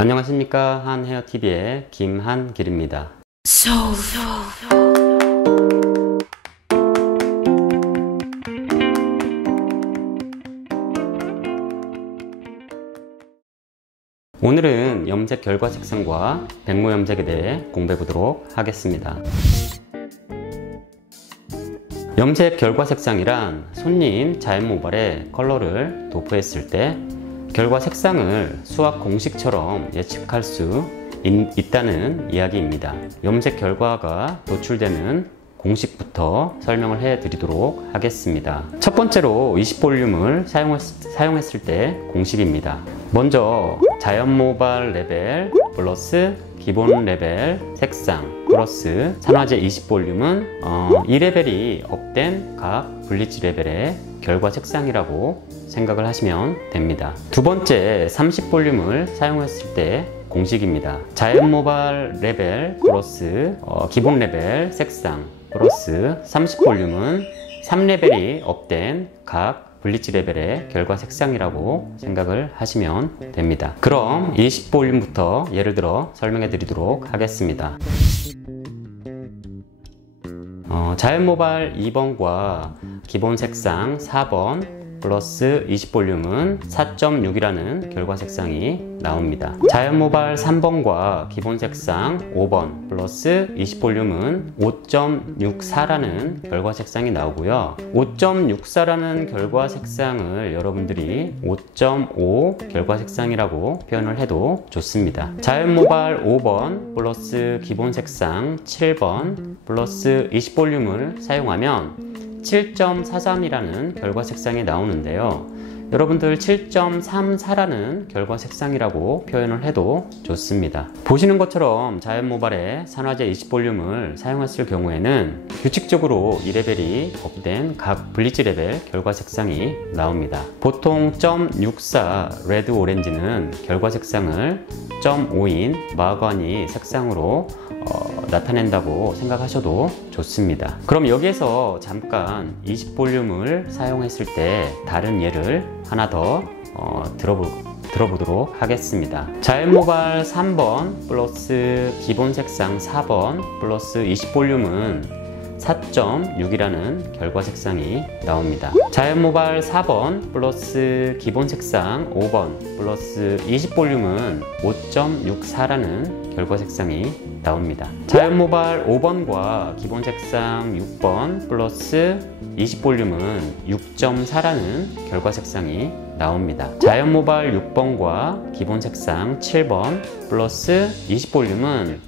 안녕하십니까, 한헤어TV의 김한길입니다. 오늘은 염색 결과 색상과 백모 염색에 대해 공부해 보도록 하겠습니다. 염색 결과 색상이란 손님 자연 모발에 컬러를 도포했을 때 결과 색상을 수학 공식처럼 예측할 수 있다는 이야기입니다. 염색 결과가 도출되는 공식부터 설명을 해 드리도록 하겠습니다. 첫 번째로 20볼륨을 사용했을 때 공식입니다. 먼저 자연 모발 레벨 플러스 기본 레벨 색상 플러스 산화제 20볼륨은 2레벨이 업된 각 블리치 레벨의 결과 색상이라고 생각을 하시면 됩니다. 두 번째 30볼륨을 사용했을 때 공식입니다. 자연 모발 레벨 플러스 기본 레벨 색상 플러스 30볼륨은 3레벨이 업된 각 블리치 레벨의 결과 색상이라고 생각을 하시면 됩니다. 그럼 20볼륨부터 예를 들어 설명해 드리도록 하겠습니다. 자연 모발 2번과 기본 색상 4번 플러스 20볼륨은 4.6이라는 결과 색상이 나옵니다. 자연 모발 3번과 기본 색상 5번 플러스 20볼륨은 5.64라는 결과 색상이 나오고요. 5.64라는 결과 색상을 여러분들이 5.5 결과 색상이라고 표현을 해도 좋습니다. 자연 모발 5번 플러스 기본 색상 7번 플러스 20볼륨을 사용하면 7.43이라는 결과 색상이 나오는데요. 여러분들 7.34라는 결과 색상이라고 표현을 해도 좋습니다. 보시는 것처럼 자연 모발에 산화제 20볼륨을 사용했을 경우에는 규칙적으로 2레벨이 업된 각 블리치 레벨 결과 색상이 나옵니다. 보통 0.64 레드 오렌지는 결과 색상을 0.5인 마거니 색상으로 나타낸다고 생각하셔도 좋습니다. 그럼 여기에서 잠깐 20볼륨을 사용했을 때 다른 예를 하나 더 들어보도록 하겠습니다. 자연 모발 3번 플러스 기본 색상 4번 플러스 20볼륨은 4.6이라는 결과 색상이 나옵니다. 자연 모발 4번 플러스 기본 색상 5번 플러스 20볼륨은 5.64라는 결과 색상이 나옵니다. 자연 모발 5번과 기본 색상 6번 플러스 20볼륨은 6.4라는 결과 색상이 나옵니다. 자연 모발 6번과 기본 색상 7번 플러스 20볼륨은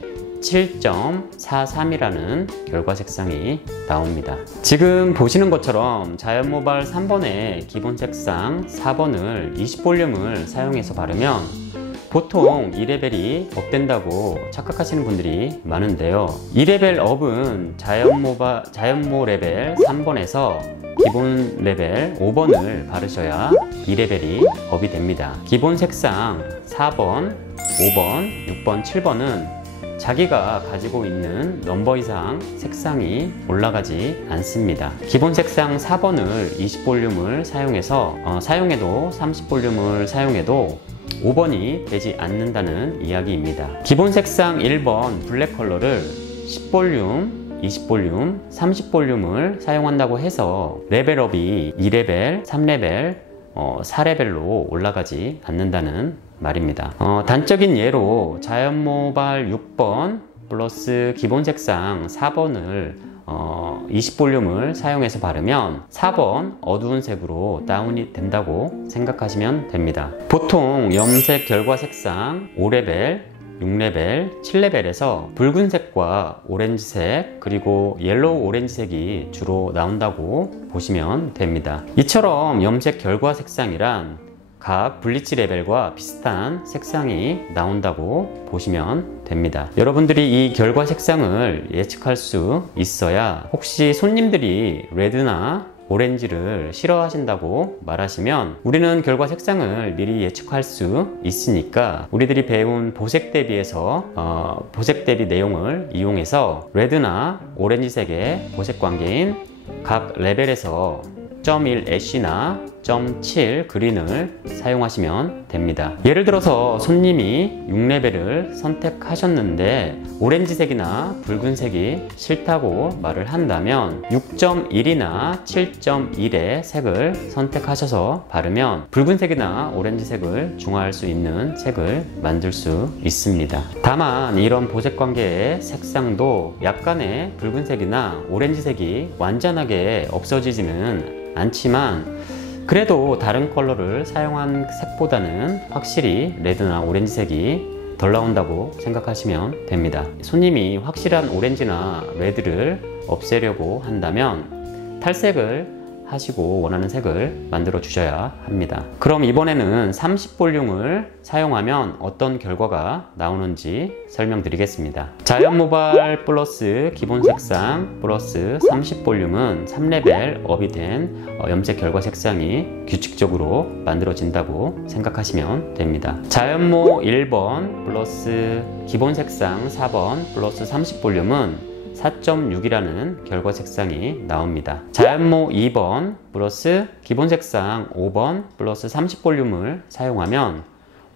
7.43이라는 결과 색상이 나옵니다. 지금 보시는 것처럼 자연 모발 3번의 기본 색상 4번을 20볼륨을 사용해서 바르면 보통 2레벨이 업된다고 착각하시는 분들이 많은데요. 2레벨 업은 자연모 레벨 3번에서 기본 레벨 5번을 바르셔야 2레벨이 업이 됩니다. 기본 색상 4번, 5번, 6번, 7번은 자기가 가지고 있는 넘버 이상 색상이 올라가지 않습니다. 기본 색상 4번을 20볼륨을 사용해서 사용해도 30볼륨을 사용해도 5번이 되지 않는다는 이야기입니다. 기본 색상 1번 블랙 컬러를 10볼륨, 20볼륨, 30볼륨을 사용한다고 해서 레벨업이 2레벨, 3레벨, 4레벨로 올라가지 않는다는 말입니다. 단적인 예로 자연 모발 6번 플러스 기본 색상 4번을 20볼륨을 사용해서 바르면 4번 어두운 색으로 다운이 된다고 생각하시면 됩니다. 보통 염색 결과 색상 5레벨, 6레벨, 7레벨에서 붉은색과 오렌지색 그리고 옐로우 오렌지색이 주로 나온다고 보시면 됩니다. 이처럼 염색 결과 색상이란 각 블리치 레벨과 비슷한 색상이 나온다고 보시면 됩니다. 여러분들이 이 결과 색상을 예측할 수 있어야 혹시 손님들이 레드나 오렌지를 싫어하신다고 말하시면 우리는 결과 색상을 미리 예측할 수 있으니까 우리들이 배운 보색 대비에서 보색 대비 내용을 이용해서 레드나 오렌지색의 보색 관계인 각 레벨에서 0.1 애쉬나 5.7 그린을 사용하시면 됩니다. 예를 들어서 손님이 6레벨을 선택하셨는데 오렌지색이나 붉은색이 싫다고 말을 한다면 6.1이나 7.1의 색을 선택하셔서 바르면 붉은색이나 오렌지색을 중화할 수 있는 색을 만들 수 있습니다. 다만 이런 보색 관계의 색상도 약간의 붉은색이나 오렌지색이 완전하게 없어지지는 않지만 그래도 다른 컬러를 사용한 색보다는 확실히 레드나 오렌지색이 덜 나온다고 생각하시면 됩니다. 손님이 확실한 오렌지나 레드를 없애려고 한다면 탈색을 하시고 원하는 색을 만들어 주셔야 합니다. 그럼 이번에는 30볼륨을 사용하면 어떤 결과가 나오는지 설명드리겠습니다. 자연모발 플러스 기본 색상 플러스 30볼륨은 3레벨 업이 된 염색 결과 색상이 규칙적으로 만들어진다고 생각하시면 됩니다. 자연모 1번 플러스 기본 색상 4번 플러스 30볼륨은 4.6이라는 결과 색상이 나옵니다. 자연모 2번 플러스 기본 색상 5번 플러스 30볼륨을 사용하면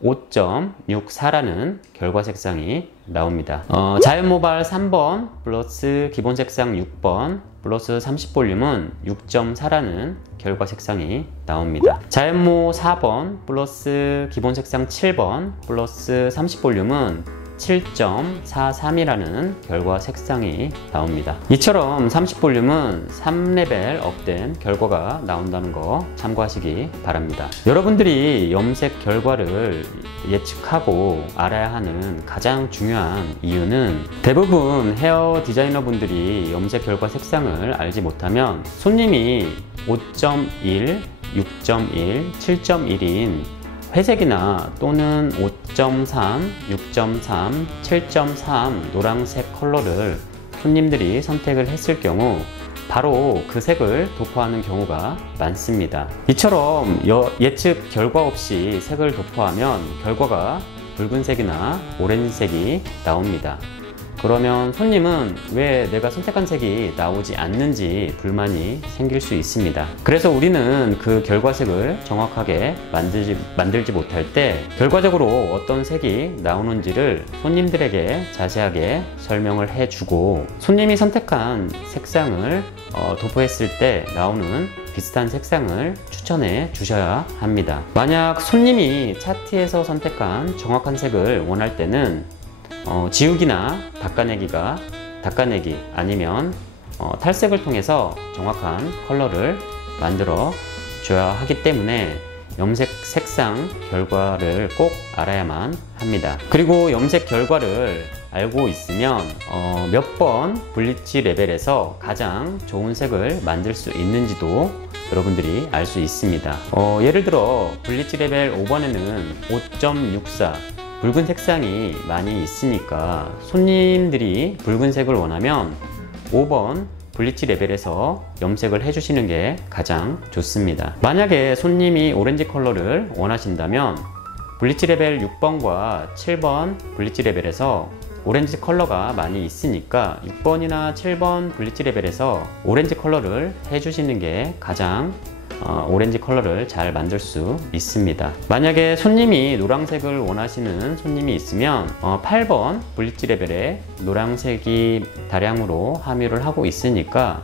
5.64라는 결과 색상이 나옵니다. 자연모발 3번 플러스 기본 색상 6번 플러스 30볼륨은 6.4라는 결과 색상이 나옵니다. 자연모 4번 플러스 기본 색상 7번 플러스 30볼륨은 7.43이라는 결과 색상이 나옵니다. 이처럼 30볼륨은 3레벨 업된 결과가 나온다는 거 참고하시기 바랍니다. 여러분들이 염색 결과를 예측하고 알아야 하는 가장 중요한 이유는 대부분 헤어 디자이너 분들이 염색 결과 색상을 알지 못하면 손님이 5.1, 6.1, 7.1인 회색이나 또는 5.3, 6.3, 7.3 노란색 컬러를 손님들이 선택을 했을 경우 바로 그 색을 도포하는 경우가 많습니다. 이처럼 예측 결과 없이 색을 도포하면 결과가 붉은색이나 오렌지색이 나옵니다. 그러면 손님은 왜 내가 선택한 색이 나오지 않는지 불만이 생길 수 있습니다. 그래서 우리는 그 결과색을 정확하게 만들지 못할 때 결과적으로 어떤 색이 나오는지를 손님들에게 자세하게 설명을 해주고 손님이 선택한 색상을 도포했을 때 나오는 비슷한 색상을 추천해 주셔야 합니다. 만약 손님이 차트에서 선택한 정확한 색을 원할 때는 지우기나 닦아내기 아니면 탈색을 통해서 정확한 컬러를 만들어 줘야 하기 때문에 염색 색상 결과를 꼭 알아야만 합니다. 그리고 염색 결과를 알고 있으면 몇 번 블리치 레벨에서 가장 좋은 색을 만들 수 있는지도 여러분들이 알 수 있습니다. 예를 들어 블리치 레벨 5번에는 5.64 붉은 색상이 많이 있으니까 손님들이 붉은색을 원하면 5번 블리치 레벨에서 염색을 해주시는 게 가장 좋습니다. 만약에 손님이 오렌지 컬러를 원하신다면 블리치 레벨 6번과 7번 블리치 레벨에서 오렌지 컬러가 많이 있으니까 6번이나 7번 블리치 레벨에서 오렌지 컬러를 해주시는 게 가장 오렌지 컬러를 잘 만들 수 있습니다. 만약에 손님이 노란색을 원하시는 손님이 있으면 8번 블리치 레벨에 노란색이 다량으로 함유를 하고 있으니까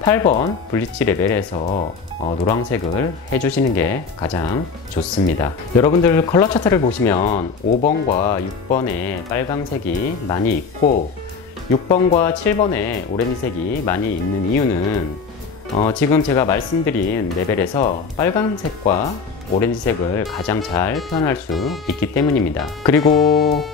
8번 블리치 레벨에서 노란색을 해주시는 게 가장 좋습니다. 여러분들 컬러 차트를 보시면 5번과 6번에 빨강색이 많이 있고 6번과 7번에 오렌지색이 많이 있는 이유는 지금 제가 말씀드린 레벨에서 빨간색과 오렌지색을 가장 잘 표현할 수 있기 때문입니다. 그리고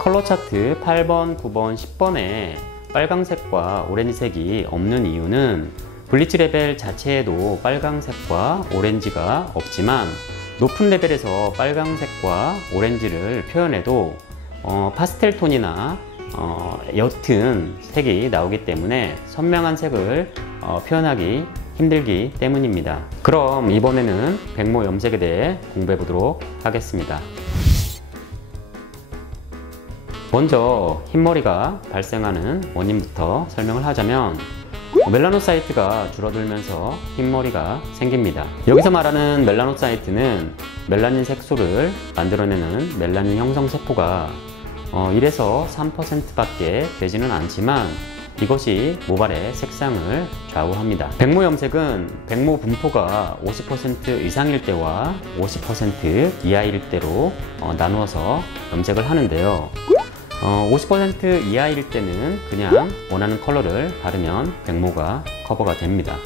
컬러 차트 8번, 9번, 10번에 빨간색과 오렌지색이 없는 이유는 블리치 레벨 자체에도 빨간색과 오렌지가 없지만 높은 레벨에서 빨간색과 오렌지를 표현해도 파스텔 톤이나 옅은 색이 나오기 때문에 선명한 색을 표현하기 힘들기 때문입니다. 그럼 이번에는 백모 염색에 대해 공부해 보도록 하겠습니다. 먼저 흰머리가 발생하는 원인부터 설명을 하자면 멜라노사이트가 줄어들면서 흰머리가 생깁니다. 여기서 말하는 멜라노사이트는 멜라닌 색소를 만들어내는 멜라닌 형성 세포가 1에서 3% 밖에 되지는 않지만 이것이 모발의 색상을 좌우합니다. 백모 염색은 백모 분포가 50% 이상일 때와 50% 이하일 때로 나누어서 염색을 하는데요. 50% 이하일 때는 그냥 원하는 컬러를 바르면 백모가 커버가 됩니다.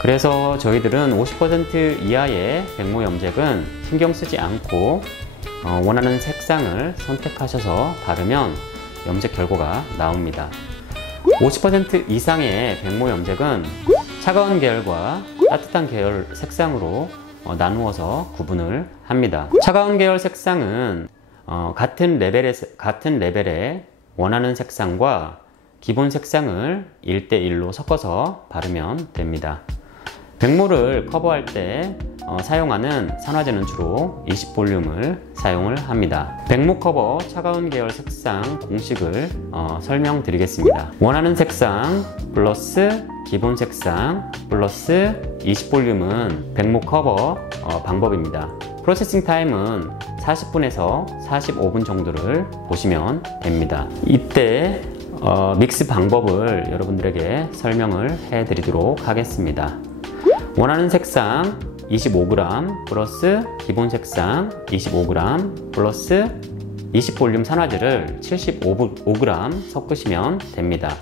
그래서 저희들은 50% 이하의 백모 염색은 신경 쓰지 않고 원하는 색상을 선택하셔서 바르면 염색 결과가 나옵니다. 50% 이상의 백모 염색은 차가운 계열과 따뜻한 계열 색상으로 나누어서 구분을 합니다. 차가운 계열 색상은 같은 레벨의 원하는 색상과 기본 색상을 1:1로 섞어서 바르면 됩니다. 백모를 커버할 때 사용하는 산화제는 주로 20볼륨을 사용을 합니다. 백모 커버 차가운 계열 색상 공식을 설명드리겠습니다. 원하는 색상 플러스 기본 색상 플러스 20볼륨은 백모 커버 방법입니다. 프로세싱 타임은 40분에서 45분 정도를 보시면 됩니다. 이때 믹스 방법을 여러분들에게 설명을 해 드리도록 하겠습니다. 원하는 색상 25g 플러스 기본 색상 25g 플러스 20볼륨 산화제를 75g 섞으시면 됩니다.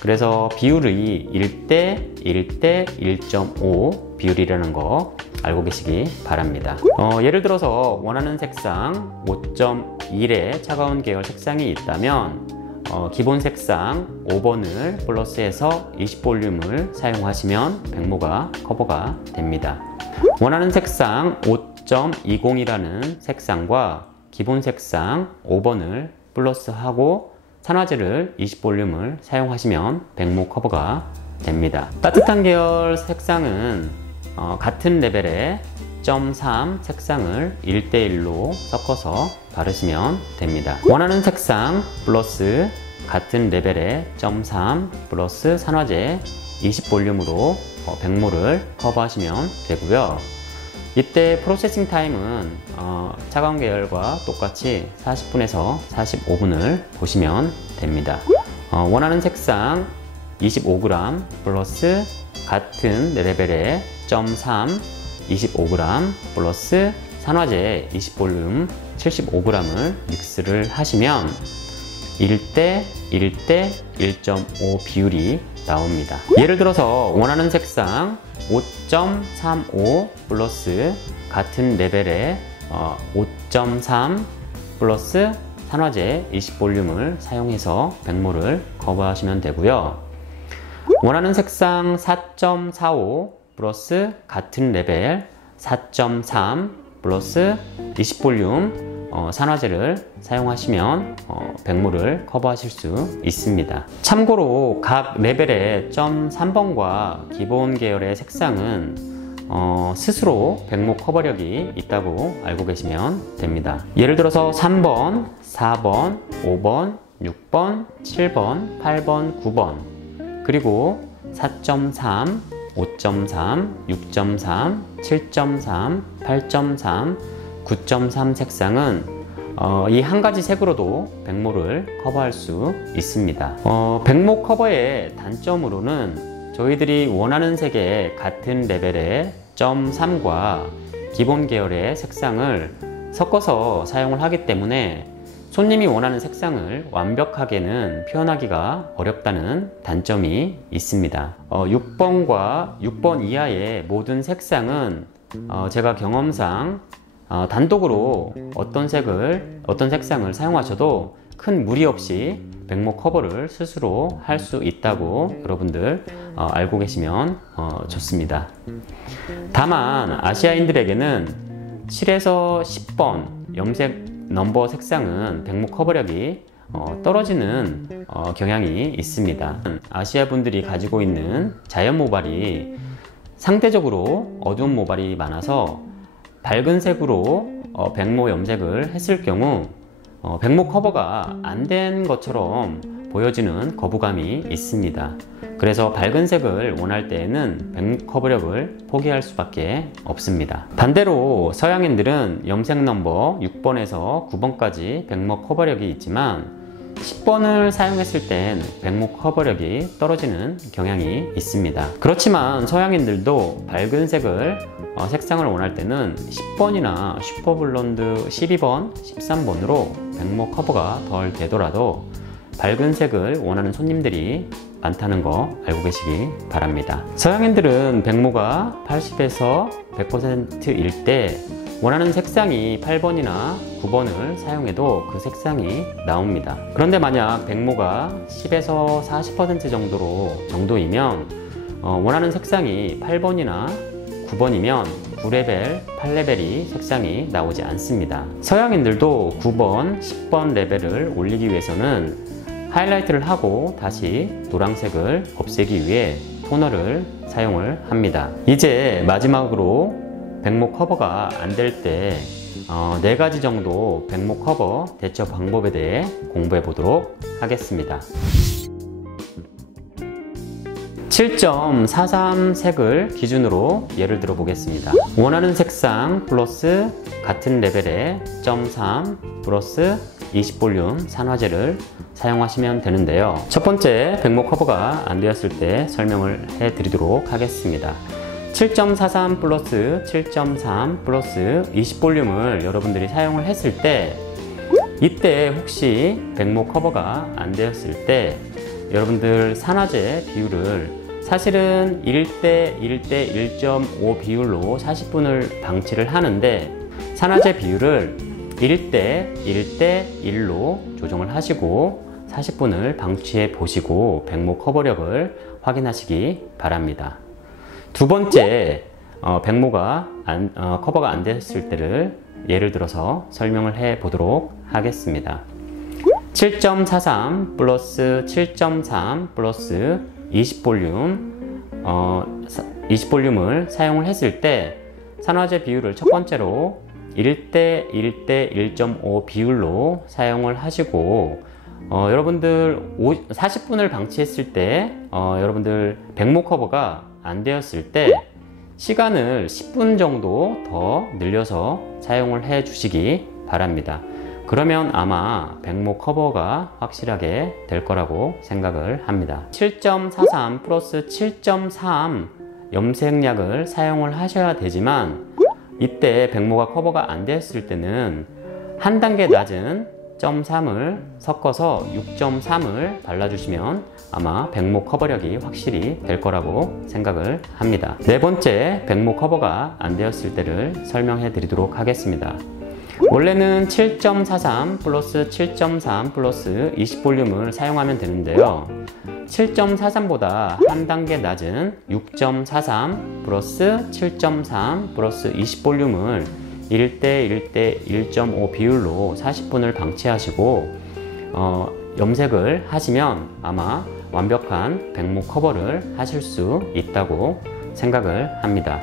그래서 비율이 1:1:1.5 비율이라는 거 알고 계시기 바랍니다. 예를 들어서 원하는 색상 5.1의 차가운 계열 색상이 있다면 기본 색상 5번을 플러스해서 20볼륨을 사용하시면 백모가 커버가 됩니다. 원하는 색상 5.20이라는 색상과 기본 색상 5번을 플러스하고 산화제를 20볼륨을 사용하시면 백모 커버가 됩니다. 따뜻한 계열 색상은 같은 레벨의 0.3 색상을 1:1로 섞어서 바르시면 됩니다. 원하는 색상 플러스 같은 레벨의 0.3 플러스 산화제 20볼륨으로 백모를 커버하시면 되고요. 이때 프로세싱 타임은 차가운 계열과 똑같이 40분에서 45분을 보시면 됩니다. 원하는 색상 25g 플러스 같은 레벨의 0.3 25g 플러스 산화제 20볼륨 75g을 믹스를 하시면 1:1:1.5 비율이 나옵니다. 예를 들어서 원하는 색상 5.35 플러스 같은 레벨의 5.3 플러스 산화제 20볼륨을 사용해서 백모를 커버하시면 되고요. 원하는 색상 4.45 플러스 같은 레벨 4.3 플러스 20볼륨 산화제를 사용하시면 백모를 커버하실 수 있습니다. 참고로 각 레벨의 0.3번과 기본 계열의 색상은 스스로 백모 커버력이 있다고 알고 계시면 됩니다. 예를 들어서 3번, 4번, 5번, 6번, 7번, 8번, 9번 그리고 4.3, 5.3, 6.3, 7.3, 8.3, 9.3 색상은 이 한 가지 색으로도 백모를 커버할 수 있습니다. 백모 커버의 단점으로는 저희들이 원하는 색의 같은 레벨의 0.3과 기본 계열의 색상을 섞어서 사용을 하기 때문에 손님이 원하는 색상을 완벽하게는 표현하기가 어렵다는 단점이 있습니다. 6번과 6번 이하의 모든 색상은 제가 경험상 단독으로 어떤 색상을 사용하셔도 큰 무리 없이 백모 커버를 스스로 할 수 있다고 여러분들 알고 계시면 좋습니다. 다만 아시아인들에게는 7에서 10번 염색 넘버 색상은 백모 커버력이 떨어지는 경향이 있습니다. 아시아 분들이 가지고 있는 자연 모발이 상대적으로 어두운 모발이 많아서 밝은 색으로 백모 염색을 했을 경우 백모 커버가 안 된 것처럼 보여지는 거부감이 있습니다. 그래서 밝은 색을 원할 때에는 백목 커버력을 포기할 수밖에 없습니다. 반대로 서양인들은 염색 넘버 6번에서 9번까지 백목 커버력이 있지만 10번을 사용했을 땐 백목 커버력이 떨어지는 경향이 있습니다. 그렇지만 서양인들도 밝은 색을 색상을 원할 때는 10번이나 슈퍼블론드 12번, 13번으로 백목 커버가 덜 되더라도 밝은 색을 원하는 손님들이 많다는 거 알고 계시기 바랍니다. 서양인들은 백모가 80에서 100%일 때 원하는 색상이 8번이나 9번을 사용해도 그 색상이 나옵니다. 그런데 만약 백모가 10에서 40% 정도이면 원하는 색상이 8번이나 9번이면 9레벨, 8레벨이 색상이 나오지 않습니다. 서양인들도 9번, 10번 레벨을 올리기 위해서는 하이라이트를 하고 다시 노란색을 없애기 위해 토너를 사용을 합니다. 이제 마지막으로 백목 커버가 안 될 때 4가지 정도 백목 커버 대처 방법에 대해 공부해 보도록 하겠습니다. 7.43 색을 기준으로 예를 들어 보겠습니다. 원하는 색상 플러스 같은 레벨의 0.3 플러스 20볼륨 산화제를 사용하시면 되는데요. 첫 번째 백목 커버가 안 되었을 때 설명을 해 드리도록 하겠습니다. 7.43 플러스 7.3 플러스 20볼륨을 여러분들이 사용을 했을 때 이때 혹시 백목 커버가 안 되었을 때 여러분들 산화제 비율을 사실은 1대 1대 1.5 비율로 40분을 방치를 하는데 산화제 비율을 1대 1대 1로 조정을 하시고 40분을 방치해 보시고 백목 커버력을 확인하시기 바랍니다. 두 번째, 백모가 커버가 안 됐을 때를 예를 들어서 설명을 해 보도록 하겠습니다. 7.43 플러스 7.3 플러스 20볼륨을 사용을 했을 때 산화제 비율을 첫 번째로 1대 1대 1.5 비율로 사용을 하시고 여러분들 40분을 방치했을 때 여러분들 백목 커버가 안 되었을 때 시간을 10분 정도 더 늘려서 사용을 해 주시기 바랍니다. 그러면 아마 백목 커버가 확실하게 될 거라고 생각을 합니다. 7.43 플러스 7.3 염색약을 사용을 하셔야 되지만 이때 백모가 커버가 안 됐을 때는 한 단계 낮은 0.3을 섞어서 6.3을 발라주시면 아마 백목 커버력이 확실히 될 거라고 생각을 합니다. 네 번째, 백목 커버가 안 되었을 때를 설명해 드리도록 하겠습니다. 원래는 7.43 플러스 7.3 플러스 20볼륨을 사용하면 되는데요. 7.43보다 한 단계 낮은 6.43 플러스 7.3 플러스 20볼륨을 1대 1대 1.5 비율로 40분을 방치하시고 염색을 하시면 아마 완벽한 백목 커버를 하실 수 있다고 생각을 합니다.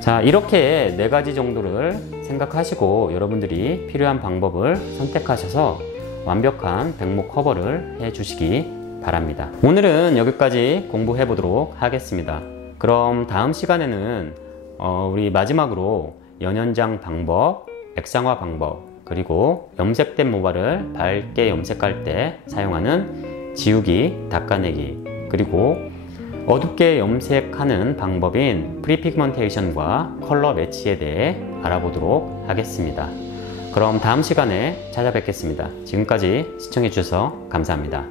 자, 이렇게 4가지 정도를 생각하시고 여러분들이 필요한 방법을 선택하셔서 완벽한 백목 커버를 해 주시기 바랍니다. 오늘은 여기까지 공부해 보도록 하겠습니다. 그럼 다음 시간에는 우리 마지막으로 연연장 방법, 액상화 방법, 그리고 염색된 모발을 밝게 염색할 때 사용하는 지우기, 닦아내기, 그리고 어둡게 염색하는 방법인 프리피그먼테이션과 컬러 매치에 대해 알아보도록 하겠습니다. 그럼 다음 시간에 찾아뵙겠습니다. 지금까지 시청해 주셔서 감사합니다.